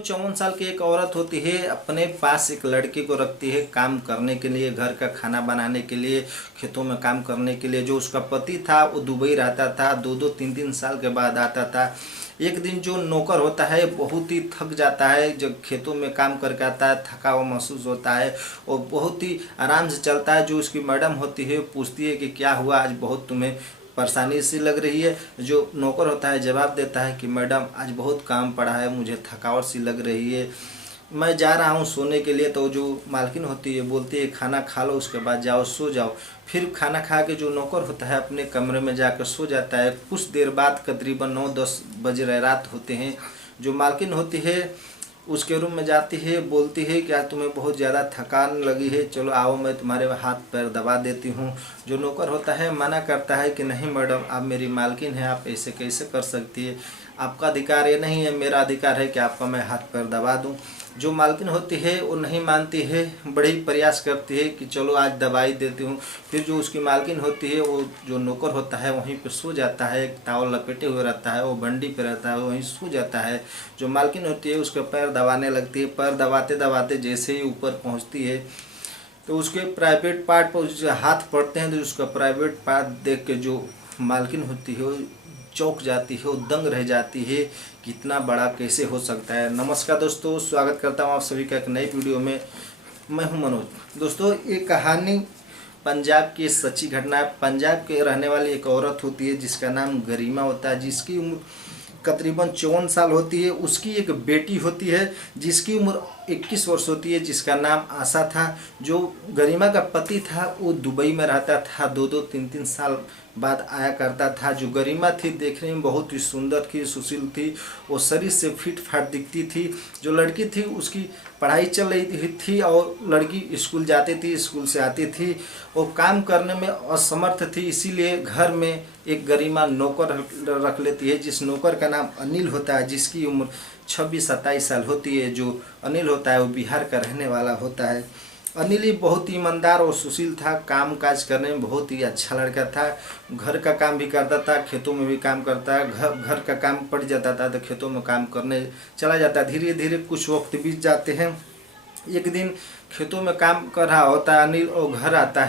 54 साल की एक औरत होती है, अपने पास एक लड़के को रखती है काम करने के लिए, घर का खाना बनाने के लिए, खेतों में काम करने के लिए। जो उसका पति था वो दुबई रहता था, 2-2 3-3 साल के बाद आता था। एक दिन जो नौकर होता है बहुत ही थक जाता है, जब खेतों में काम करके आता है थका हुआ महसूस होता है और बहुत ही आराम से चलता है। जो उसकी मैडम होती है पूछती है कि क्या हुआ, आज बहुत तुम्हें परेशानी सी लग रही है। जो नौकर होता है जवाब देता है कि मैडम आज बहुत काम पड़ा है, मुझे थकावट सी लग रही है, मैं जा रहा हूँ सोने के लिए। तो जो मालकिन होती है बोलती है खाना खा लो, उसके बाद जाओ सो जाओ। फिर खाना खा के जो नौकर होता है अपने कमरे में जाकर सो जाता है। कुछ देर बाद करीबन 9-10 बज रहे रात होते हैं, जो मालकिन होती है उसके रूम में जाती है, बोलती है कि आज तुम्हें बहुत ज़्यादा थकान लगी है, चलो आओ मैं तुम्हारे हाथ पैर दबा देती हूँ। जो नौकर होता है मना करता है कि नहीं मैडम, आप मेरी मालकिन हैं, आप ऐसे कैसे कर सकती है, आपका अधिकार ये नहीं है, मेरा अधिकार है कि आपका मैं हाथ पैर दबा दूँ। जो मालकिन होती है वो नहीं मानती है, बड़े ही प्रयास करती है कि चलो आज दवाई देती हूँ। फिर जो उसकी मालकिन होती है वो जो नौकर होता है वहीं पे सो जाता है, एक टॉवल लपेटे हुए रहता है, वो बंडी पे रहता है, वहीं सो जाता है। जो मालकिन होती है उसके पैर दबाने लगती है, पैर दबाते दबाते जैसे ही ऊपर पहुँचती है तो उसके प्राइवेट पार्ट पर हाथ पड़ते हैं। तो उसका प्राइवेट पार्ट देख के जो मालकिन होती है चौंक जाती है, वो दंग रह जाती है, कितना बड़ा कैसे हो सकता है। नमस्कार दोस्तों, स्वागत करता हूँ आप सभी का एक नई वीडियो में। मैं हूँ मनोज। दोस्तों ये कहानी पंजाब की सच्ची घटना है। पंजाब के रहने वाली एक औरत होती है जिसका नाम गरिमा होता है, जिसकी उम्र तकरीबन 54 साल होती है। उसकी एक बेटी होती है जिसकी उम्र 21 वर्ष होती है, जिसका नाम आशा था। जो गरिमा का पति था वो दुबई में रहता था, 2-2 3-3 साल बाद आया करता था। जो गरिमा थी देखने में बहुत ही सुंदर थी, सुशील थी, वो शरीर से फिट फाट दिखती थी। जो लड़की थी उसकी पढ़ाई चल रही थी और लड़की स्कूल जाती थी, स्कूल से आती थी। वो काम करने में असमर्थ थी, इसीलिए घर में एक गरिमा नौकर रख लेती है, जिस नौकर का नाम अनिल होता है, जिसकी उम्र 26-27 साल होती है। जो अनिल होता है वो बिहार का रहने वाला होता है। अनिल ही बहुत ही ईमानदार और सुशील था, काम काज करने में बहुत ही अच्छा लड़का था। घर का काम भी करता था, खेतों में भी काम करता है। घर का काम पड़ जाता था तो खेतों में काम करने चला जाता। धीरे धीरे कुछ वक्त बीत जाते हैं। एक दिन खेतों में काम कर रहा होता है अनिल, और घर आता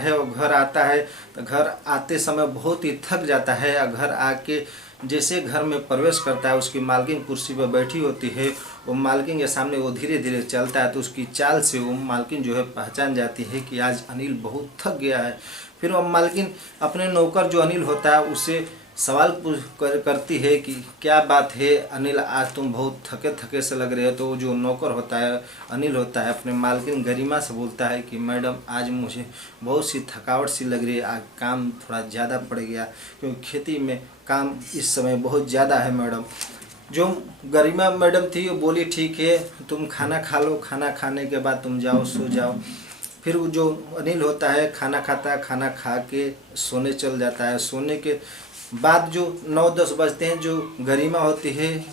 है। तो घर आते समय बहुत ही थक जाता है। और घर आके जैसे घर में प्रवेश करता है, उसकी मालकिन कुर्सी पर बैठी होती है। वो मालकिन के सामने वो धीरे धीरे चलता है तो उसकी चाल से वो मालकिन जो है पहचान जाती है कि आज अनिल बहुत थक गया है। फिर वो मालकिन अपने नौकर जो अनिल होता है उससे सवाल करती है कि क्या बात है अनिल, आज तुम बहुत थके थके से लग रहे हो। तो जो नौकर होता है अनिल होता है अपने मालकिन गरिमा से बोलता है कि मैडम आज मुझे बहुत सी थकावट सी लग रही है, आज काम थोड़ा ज़्यादा पड़ गया क्योंकि खेती में काम इस समय बहुत ज़्यादा है मैडम। जो गरिमा मैडम थी वो बोली ठीक है तुम खाना खा लो, खाना खाने के बाद तुम जाओ सो जाओ। फिर जो अनिल होता है खाना खाता है, खाना खा के सोने चल जाता है। सोने के बाद जो 9-10 बजते हैं, जो गरिमा होती है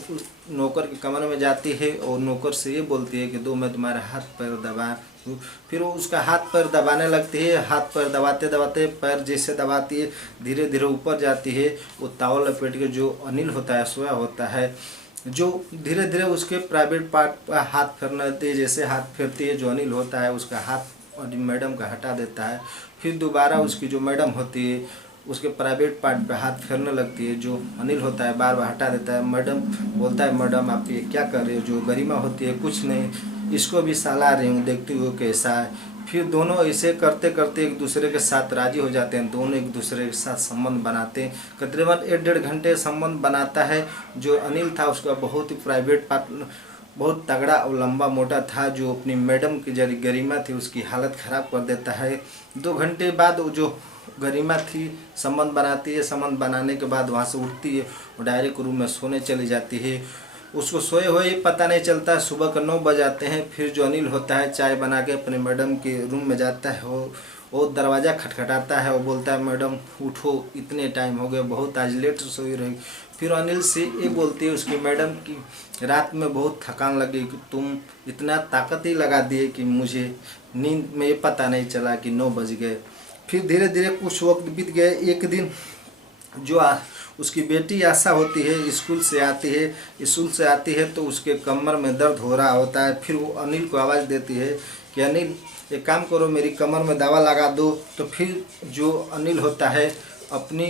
नौकर के कमरे में जाती है और नौकर से ये बोलती है कि दो मैं तुम्हारा हाथ पैर दबा दूँ। फिर वो उसका हाथ पैर दबाने लगती है। हाथ पैर दबाते दबाते पैर जैसे दबाती है धीरे धीरे ऊपर जाती है। वो टॉवल लपेट के जो अनिल होता है सोया होता है, जो धीरे धीरे उसके प्राइवेट पार्ट पर हाथ फेरना देती है। जैसे हाथ फेरती है जो अनिल होता है उसका हाथ और मैडम का हटा देता है। फिर दोबारा उसकी जो मैडम होती है उसके प्राइवेट पार्ट पे हाथ फेरने लगती है। जो अनिल होता है बार बार हटा देता है। मैडम बोलता है मैडम आप ये क्या कर रहे हो। जो गरिमा होती है कुछ नहीं, इसको भी सहला रही हूँ, देखती हो कैसा है। फिर दोनों ऐसे करते करते एक दूसरे के साथ राजी हो जाते हैं। दोनों एक दूसरे के साथ संबंध बनाते हैं। तकरीबन 1-1.5 घंटे संबंध बनाता है। जो अनिल था उसका बहुत ही प्राइवेट पार्ट बहुत तगड़ा और लंबा मोटा था। जो अपनी मैडम की जरी गरिमा थी उसकी हालत ख़राब कर देता है। 2 घंटे बाद जो गरिमा थी संबंध बनाती है। संबंध बनाने के बाद वहाँ से उठती है, वो डायरेक्ट रूम में सोने चली जाती है। उसको सोए हुए पता नहीं चलता। सुबह का 9 बज जाते हैं। फिर जो अनिल होता है चाय बना के अपने मैडम के रूम में जाता है। वो दरवाज़ा खटखटाता है। वो बोलता है मैडम उठो, इतने टाइम हो गए, बहुत आज लेट सोई रही। फिर अनिल से ये बोलती है उसकी मैडम की रात में बहुत थकान लगी कि तुम इतना ताकत ही लगा दिए कि मुझे नींद में पता नहीं चला कि 9 बज गए। फिर धीरे धीरे कुछ वक्त बीत गए। एक दिन जो उसकी बेटी आशा होती है, स्कूल से आती है तो उसके कमर में दर्द हो रहा होता है। फिर वो अनिल को आवाज़ देती है कि अनिल एक काम करो, मेरी कमर में दवा लगा दो। तो फिर जो अनिल होता है अपनी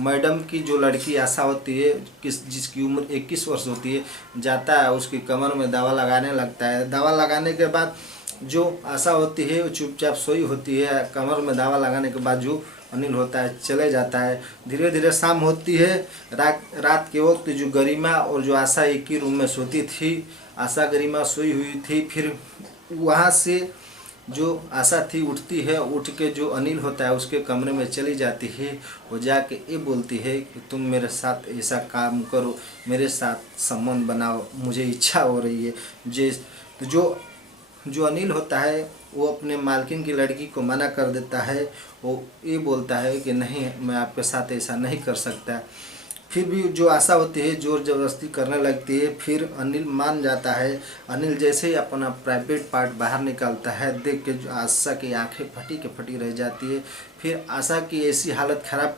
मैडम की जो लड़की आशा होती है, जिसकी उम्र 21 वर्ष होती है, जाता है उसकी कमर में दवा लगाने लगता है। दवा लगाने के बाद जो आशा होती है वो चुपचाप सोई होती है। कमर में दवा लगाने के बाद जो अनिल होता है चले जाता है। धीरे धीरे शाम होती है। रात के वक्त जो गरिमा और जो आशा एक ही रूम में सोती थी, आशा गरिमा सोई हुई थी। फिर वहाँ से जो आशा थी उठती है, उठ के जो अनिल होता है उसके कमरे में चली जाती है। वो जाके ये बोलती है कि तुम मेरे साथ ऐसा काम करो, मेरे साथ संबंध बनाओ, मुझे इच्छा हो रही है। जो अनिल होता है वो अपने मालकिन की लड़की को मना कर देता है। वो ये बोलता है कि नहीं, मैं आपके साथ ऐसा नहीं कर सकता। फिर भी जो आशा होती है जोर ज़बरदस्ती करने लगती है। फिर अनिल मान जाता है। अनिल जैसे ही अपना प्राइवेट पार्ट बाहर निकालता है, देख के जो आशा की आंखें फटी के फटी रह जाती है। फिर आशा की ऐसी हालत ख़राब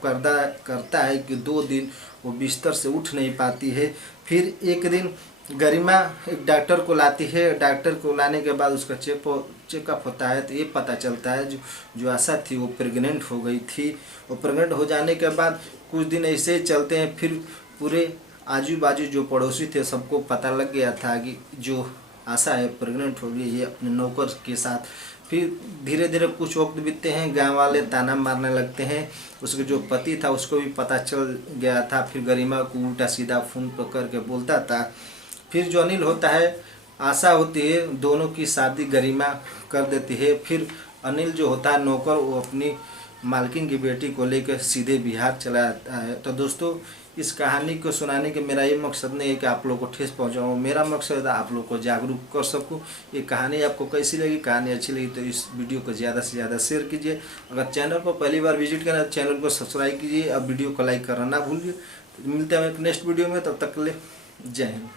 करता है कि 2 दिन वो बिस्तर से उठ नहीं पाती है। फिर एक दिन गरिमा एक डॉक्टर को लाती है। डॉक्टर को लाने के बाद उसका चेकअप होता है तो ये पता चलता है जो आशा थी वो प्रेग्नेंट हो गई थी। वो प्रेग्नेंट हो जाने के बाद कुछ दिन ऐसे ही चलते हैं। फिर पूरे आजू बाजू जो पड़ोसी थे सबको पता लग गया था कि जो आशा है प्रेग्नेंट हो गई है अपने नौकर के साथ। फिर धीरे धीरे कुछ वक्त बीतते हैं, गांव वाले ताना मारने लगते हैं। उसके जो पति था उसको भी पता चल गया था। फिर गरिमा को उल्टा सीधा फ़ोन पर करके बोलता था। फिर जो अनिल होता है, आशा होती है, दोनों की शादी गरिमा कर देती है। फिर अनिल जो होता है नौकर, वो अपनी मालकिन की बेटी को लेकर सीधे बिहार चला जाता है। तो दोस्तों इस कहानी को सुनाने के मेरा ये मकसद नहीं है कि आप लोगों को ठेस पहुंचाऊं। मेरा मकसद है आप लोग को जागरूक कर सकूं। ये कहानी आपको कैसी लगी? कहानी अच्छी लगी तो इस वीडियो को ज़्यादा से ज़्यादा शेयर कीजिए। अगर चैनल को पहली बार विजिट करना तो चैनल को सब्सक्राइब कीजिए और वीडियो को लाइक करना ना भूलिए। मिलते हैं एक नेक्स्ट वीडियो में, तब तक के लिए जय हिंद।